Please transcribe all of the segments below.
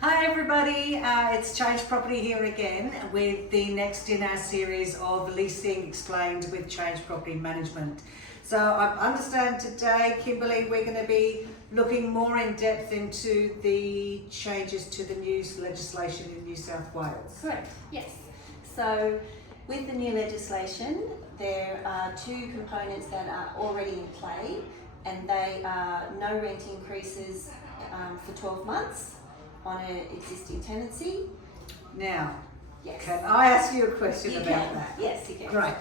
Hi everybody, it's Change Property here again with the next in our series of Leasing Explained with Change Property Management. So I understand today, Kimberly, we're going to be looking more in depth into the changes to the new legislation in New South Wales. Correct, yes. So with the new legislation, there are two components that are already in play, and they are no rent increases for 12 months on an existing tenancy. Now, Yes. can I ask you a question You about can. that? Yes, you can. Great.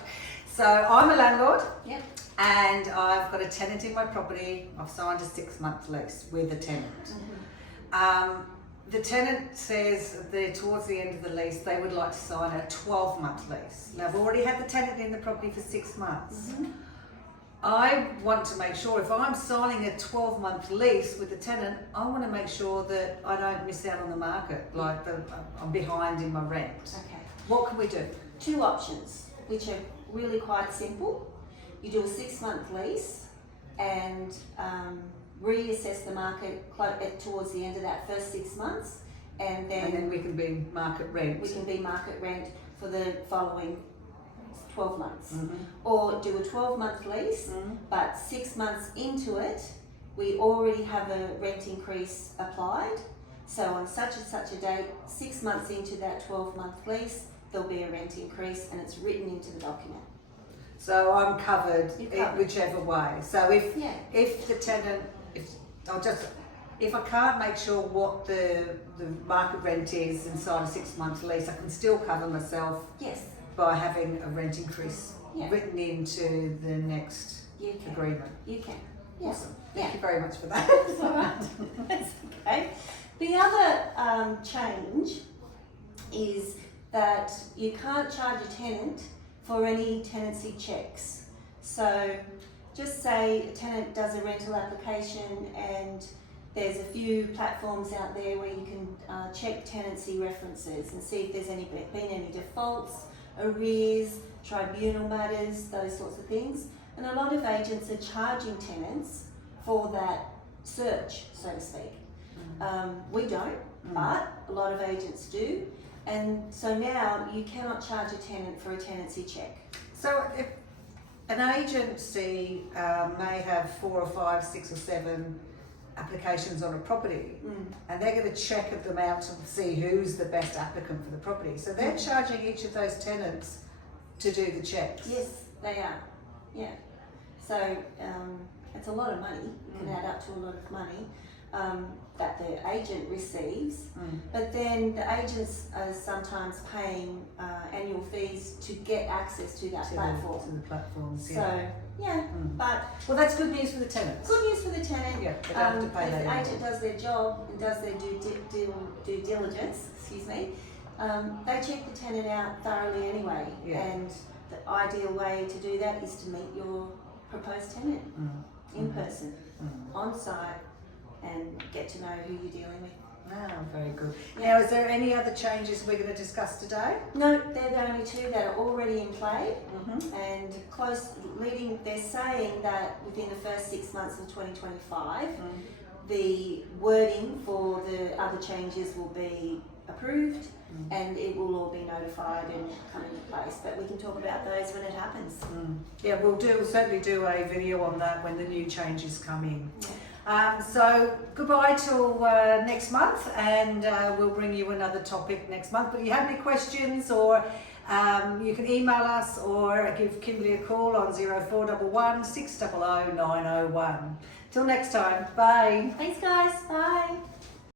So I'm a landlord. Yep. And I've got a tenant in my property. I've signed a 6-month lease with a tenant. The tenant says that towards the end of the lease, they would like to sign a 12-month lease. Now, I've already had the tenant in the property for 6 months. I want to make sure if I'm signing a 12-month lease with the tenant, I want to make sure that I don't miss out on the market, like I'm behind in my rent. Okay. What can we do? Two options, which are really quite simple. You do a 6-month lease and reassess the market towards the end of that first 6 months, and then we can be market rent. We can be market rent for the following 12 months. Or do a 12-month lease, but 6 months into it, we already have a rent increase applied. So on such and such a date, 6 months into that 12-month lease, there'll be a rent increase, and it's written into the document. So I'm covered, You're covered. whichever way. So if the tenant, if I can't make sure what the market rent is inside a 6-month lease, I can still cover myself. Yes. By having a rent increase written into the next agreement. You can. Yeah. Awesome. Thank you very much for that. That's all right. That's okay. The other change is that you can't charge a tenant for any tenancy checks. So just say a tenant does a rental application, and there's a few platforms out there where you can check tenancy references and see if there's been any defaults, arrears, tribunal matters, those sorts of things. And a lot of agents are charging tenants for that search, so to speak. We don't, but a lot of agents do. And so now you cannot charge a tenant for a tenancy check. So if an agency may have 4 or 5, 6 or 7 applications on a property, and they're going to check them out to see who's the best applicant for the property. So they're charging each of those tenants to do the checks. Yes, they are. Yeah. So it's a lot of money. It can add up to a lot of money that the agent receives. But then the agents are sometimes paying annual fees to get access to that platform. To the platforms, So, but well, that's good news for the tenants. good news for the tenant. Yeah, they don't have to pay if that the anymore. agent does their job and does their due diligence, they check the tenant out thoroughly anyway. And the ideal way to do that is to meet your proposed tenant in person, on site, and get to know who you're dealing with. Ah, very good. Now, is there any other changes we're going to discuss today? No, they're the only two that are already in play, and they're saying that within the first 6 months of 2025, the wording for the other changes will be approved, and it will all be notified and come into place. But we can talk about those when it happens. Yeah, we'll certainly do a video on that when the new changes come in. So goodbye till next month, and we'll bring you another topic next month. But if you have any questions, or you can email us or give Kimberly a call on 0411 600 901. Till next time, bye. Thanks, guys. Bye.